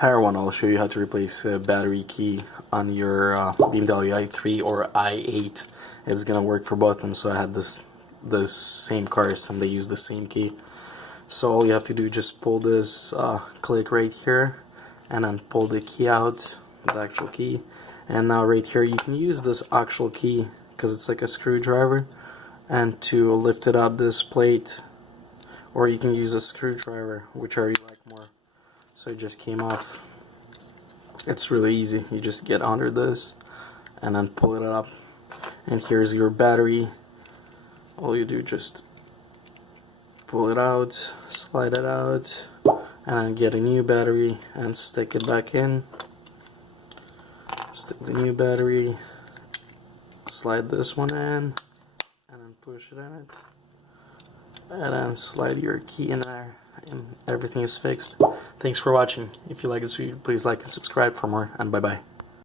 Hi everyone, I'll show you how to replace a battery key on your BMW i3 or i8. It's gonna work for both of them, so I had the same cars and they use the same key. So all you have to do is just pull this click right here and then pull the key out, the actual key. And now right here you can use this actual key because it's like a screwdriver, and to lift it up this plate, or you can use a screwdriver, whichever you like more. So it just came off. It's really easy. You just get under this and then pull it up, and here's your battery. All you do just pull it out, slide it out, and then get a new battery and stick it back in. Stick the new battery, slide this one in, and then push it in it, and then slide your key in there, and everything is fixed. Thanks for watching. If you like this video, please like and subscribe for more, and bye bye.